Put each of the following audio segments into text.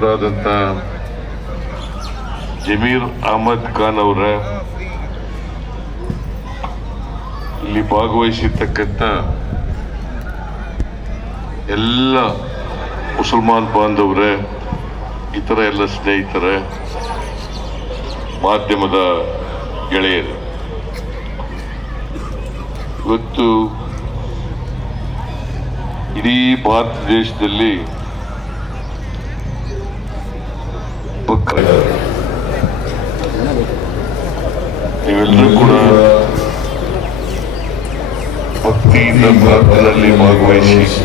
ಮುಖಂಡರಾದಂಥ ಜಮೀರ್ ಅಹಮದ್ ಖಾನ್ ಅವರ ಇಲ್ಲಿ ಭಾಗವಹಿಸಿರ್ತಕ್ಕಂಥ ಎಲ್ಲ ಮುಸಲ್ಮಾನ್ ಬಾಂಧವರೇ, ಇತರ ಎಲ್ಲ ಸ್ನೇಹಿತರೇ, ಮಾಧ್ಯಮದ ಗೆಳೆಯರು, ಇವತ್ತು ಇಡೀ ಭಾರತ ದೇಶದಲ್ಲಿ ನೀವೆಲ್ಲರೂ ಕೂಡ ಭಕ್ತಿಯಿಂದ ಪ್ರಾರ್ಥನೆಯಲ್ಲಿ ಭಾಗವಹಿಸಿ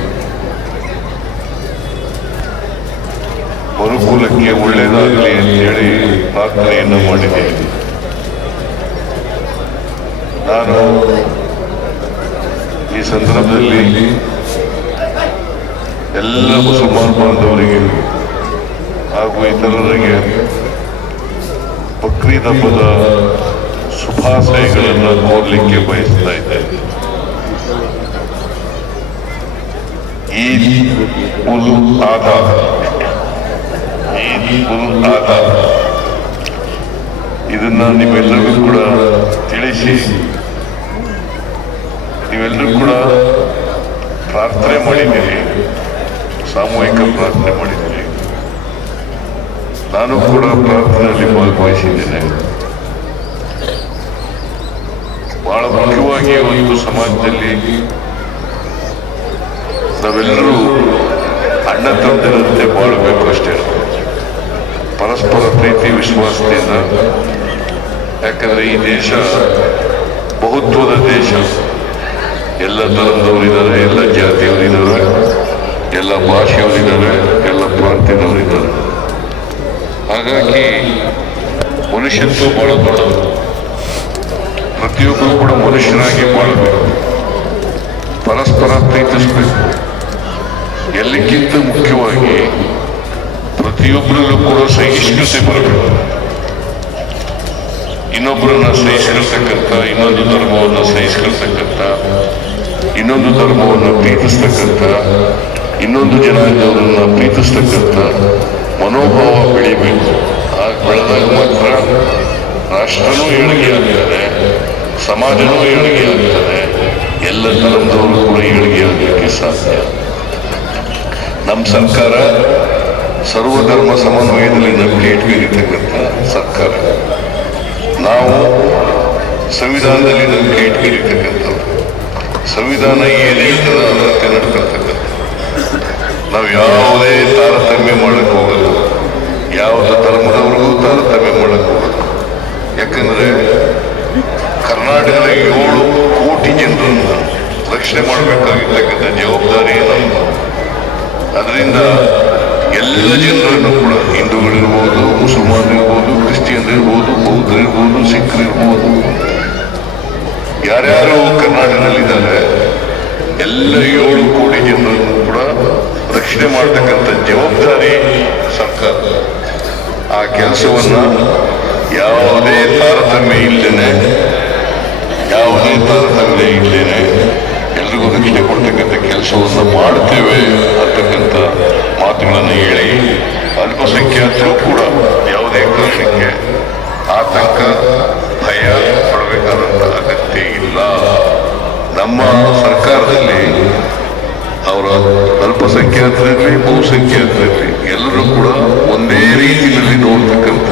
ಮರುಕುಲಕ್ಕೆ ಒಳ್ಳೆಯದಾಗಲಿ ಅಂತೇಳಿ ಪ್ರಾರ್ಥನೆಯನ್ನು ಮಾಡಿದ್ದೇನೆ. ನಾನು ಈ ಸಂದರ್ಭದಲ್ಲಿ ಎಲ್ಲ ಮುಸಲ್ಮಾನ್ ಬಾಂಧವರಿಗೆ ಹಾಗೂ ಇತರರಿಗೆ ಬಕ್ರೀದ್ ಹಬ್ಬದ ಶುಭಾಶಯಗಳನ್ನು ಕೋರಲಿಕ್ಕೆ ಬಯಸ್ತಾ ಇದ್ದೇನೆ. ಈದ್ ಉಲ್ ಆಧಾ ಇದನ್ನ ನೀವೆಲ್ಲರಿಗೂ ಕೂಡ ತಿಳಿಸಿ, ನೀವೆಲ್ಲರೂ ಕೂಡ ಪ್ರಾರ್ಥನೆ ಮಾಡಿದ್ದೀರಿ, ಸಾಮೂಹಿಕ ಪ್ರಾರ್ಥನೆ ಮಾಡಿದ್ದೀರಿ. ನಾನು ಕೂಡ ಪ್ರಾರ್ಥನೆಯಲ್ಲಿ ಭಾಗವಹಿಸಿದ್ದೇನೆ. ಬಹಳ ಮುಖ್ಯವಾಗಿ ಒಂದು ಸಮಾಜದಲ್ಲಿ ನಾವೆಲ್ಲರೂ ಅಣ್ಣ ತಮ್ಮಂದಿರಂತೆ ಬಾಳಬೇಕು ಅಷ್ಟೇ, ಪರಸ್ಪರ ಪ್ರೀತಿ ವಿಶ್ವಾಸದಿಂದ. ಯಾಕಂದ್ರೆ ಈ ದೇಶ ಬಹುತ್ವದ ದೇಶ, ಎಲ್ಲ ಧರ್ಮದವರಿದ್ದಾರೆ, ಎಲ್ಲ ಜಾತಿಯವರಿದ್ದಾರೆ, ಎಲ್ಲ ಭಾಷೆಯವರಿದ್ದಾರೆ, ಎಲ್ಲ ಪ್ರಾಂತ್ಯದವರಿದ್ದಾರೆ. ಹಾಗಾಗಿ ಮನುಷ್ಯತ್ವ ಬಹಳ ದೊಡ್ಡದು. ಪ್ರತಿಯೊಬ್ಬರು ಕೂಡ ಮನುಷ್ಯನಾಗಿ ಬಾಳಬೇಕು, ಪರಸ್ಪರ ಪ್ರೀತಿಸಬೇಕು. ಎಲ್ಲಕ್ಕಿಂತ ಮುಖ್ಯವಾಗಿ ಪ್ರತಿಯೊಬ್ಬರಲ್ಲೂ ಕೂಡ ಸಹಿಷ್ಣುತೆ ಬರಬೇಕು. ಇನ್ನೊಬ್ಬರನ್ನ ಸಹಿಸ್ಕೊಳ್ತಕ್ಕಂಥ, ಇನ್ನೊಂದು ಧರ್ಮವನ್ನು ಸಹಿಸ್ಕೊಳ್ತಕ್ಕಂಥ, ಇನ್ನೊಂದು ಧರ್ಮವನ್ನು ಪ್ರೀತಿಸ್ತಕ್ಕಂಥ, ಇನ್ನೊಂದು ಜನಾಂಗದವರನ್ನ ಪ್ರೀತಿಸ್ತಕ್ಕಂಥ ಮನೋಭಾವ ಬೆಳಿಬೇಕು. ಆಗ ಬೆಳೆದಾಗ ಮಾತ್ರ ರಾಷ್ಟ್ರನೂ ಏಳಿಗೆ ಆಗ್ತದೆ, ಸಮಾಜನೂ ಏಳಿಗೆ ಆಗ್ತದೆ, ಎಲ್ಲ ಧರ್ಮದವರು ಕೂಡ ಏಳಿಗೆ ಆಗಲಿಕ್ಕೆ ಸಾಧ್ಯ. ನಮ್ಮ ಸರ್ಕಾರ ಸರ್ವಧರ್ಮ ಸಮನ್ವಯದಲ್ಲಿ ನಂಬಿಕೆ ಇಟ್ಕೊಂಡಿರ್ತಕ್ಕಂಥ ಸರ್ಕಾರ. ನಾವು ಸಂವಿಧಾನದಲ್ಲಿ ನಂಬಿಕೆ ಇಟ್ಕೊಂಡಿರ್ತಕ್ಕಂಥವ್ರು. ಸಂವಿಧಾನ ಏನೇ ಇರ್ತದ ಅದರಂತೆ ನಡ್ಕೊಳ್ತಕ್ಕಂಥ. ನಾವು ಯಾವುದೇ ತಾರತಮ್ಯ ಮಾಡಕ್ ಹೋಗಲ್ಲ, ಯಾವುದೇ ಧರ್ಮದವ್ರಿಗೂ ತಾರತಮ್ಯ ಮಾಡಕ್ ಹೋಗಲ್ಲ. ಯಾಕಂದ್ರೆ ಕರ್ನಾಟಕದ 7 ಕೋಟಿ ಜನರನ್ನು ರಕ್ಷಣೆ ಮಾಡಬೇಕಾಗಿರ್ತಕ್ಕಂಥ ಜವಾಬ್ದಾರಿ ನಮ್ಮದು. ಅದರಿಂದ ಎಲ್ಲ ಜನರನ್ನು ಕೂಡ, ಹಿಂದೂಗಳಿರ್ಬೋದು, ಮುಸಲ್ಮಾನರಿರ್ಬೋದು, ಕ್ರಿಶ್ಚಿಯನ್ರಿರ್ಬೋದು, ಬೌದ್ಧರಿರ್ಬೋದು, ಸಿಖ್ರಿರ್ಬೋದು, ಯಾರ್ಯಾರು ಕರ್ನಾಟಕದಲ್ಲಿದ್ದಾರೆ ಎಲ್ಲ 7 ಕೋಟಿ ಜನರನ್ನು ಕೂಡ ರಕ್ಷಣೆ ಮಾಡತಕ್ಕಂಥ ಜವಾಬ್ದಾರಿ ಸರ್ಕಾರ. ಆ ಕೆಲಸವನ್ನ ಯಾವುದೇ ತಾರತಮ್ಯ ಇಲ್ದೇನೆ ಎಲ್ರಿಗೂ ರಕ್ಷಣೆ ಕೊಡ್ತಕ್ಕಂಥ ಕೆಲಸವನ್ನು ಮಾಡ್ತೇವೆ ಅಂತಕ್ಕಂಥ ಮಾತುಗಳನ್ನು ಹೇಳಿ, ಅಲ್ಪಸಂಖ್ಯಾತರು ಕೂಡ ಯಾವುದೇ ಕಾರಣಕ್ಕೆ ಆತಂಕ ಭಯ ಪಡಬೇಕಾದಂಥ ಅಗತ್ಯ ಇಲ್ಲ. ನಮ್ಮ ಸರ್ಕಾರದಲ್ಲಿ ಅವರ ಅಲ್ಪಸಂಖ್ಯಾತರಿರಲಿ, ಬಹುಸಂಖ್ಯಾತರಿರಲಿ, ಎಲ್ಲರೂ ಕೂಡ ಒಂದೇ ರೀತಿಯಲ್ಲಿ ನೋಡ್ತಕ್ಕಂಥ,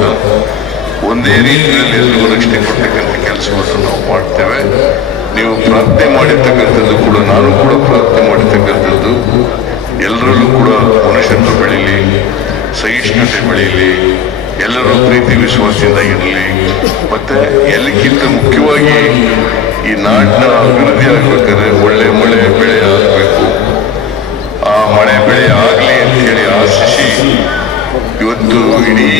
ಒಂದೇ ರೀತಿಯಲ್ಲಿ ಎಲ್ಲರಿಗೂ ರಕ್ಷಣೆ ಕೊಡ್ತಕ್ಕಂಥ ಕೆಲಸವನ್ನು ನಾವು ಮಾಡ್ತೇವೆ. ನೀವು ಪ್ರಾರ್ಥನೆ ಮಾಡಿರ್ತಕ್ಕಂಥದ್ದು ಕೂಡ, ನಾನು ಕೂಡ ಪ್ರಾರ್ಥನೆ ಮಾಡಿರ್ತಕ್ಕಂಥದ್ದು, ಎಲ್ಲರಲ್ಲೂ ಕೂಡ ಮನುಷ್ಯತ್ವ ಬೆಳೀಲಿ, ಸಹಿಷ್ಣುತೆ ಬೆಳೀಲಿ, ಎಲ್ಲರೂ ಪ್ರೀತಿ ವಿಶ್ವಾಸದಿಂದ ಇರಲಿ. ಮತ್ತೆ ಎಲ್ಲಕ್ಕಿಂತ ಮುಖ್ಯವಾಗಿ ಈ ನಾಡಿನ ಅಭಿವೃದ್ಧಿ ಆಗ್ಬೇಕಾದ್ರೆ ಒಳ್ಳೆ ಮಳೆ ಬೆಳೆ ಆಗಬೇಕು. ಆ ಮಳೆ ಬೆಳೆ ಆಗಲಿ ಅಂತ ಹೇಳಿ ಆಶಿಸಿ ಇವತ್ತು ಇಡೀ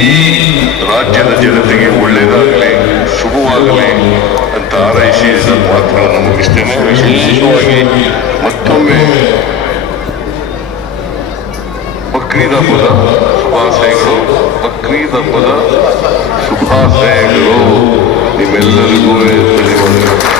ರಾಜ್ಯದ ಜನತೆಗೆ ಒಳ್ಳೆಯದಾಗಲಿ, ಶುಭವಾಗಲಿ ಅಂತ ಹಾರೈಸಿ ನನ್ನ ಮಾತುಗಳನ್ನು ಮುಗಿಸ್ತೇನೆ. ವಿಶೇಷವಾಗಿ ಮತ್ತೊಮ್ಮೆ ಬಕ್ರೀದ್ ಹಬ್ಬದ ಶುಭಾಶಯಗಳು, ಬಕ್ರೀದ್ ಹಬ್ಬದ ಶುಭಾಶಯಗಳು ನಿಮ್ಮೆಲ್ಲರಿಗೂ ಧನ್ಯವಾದಗಳು.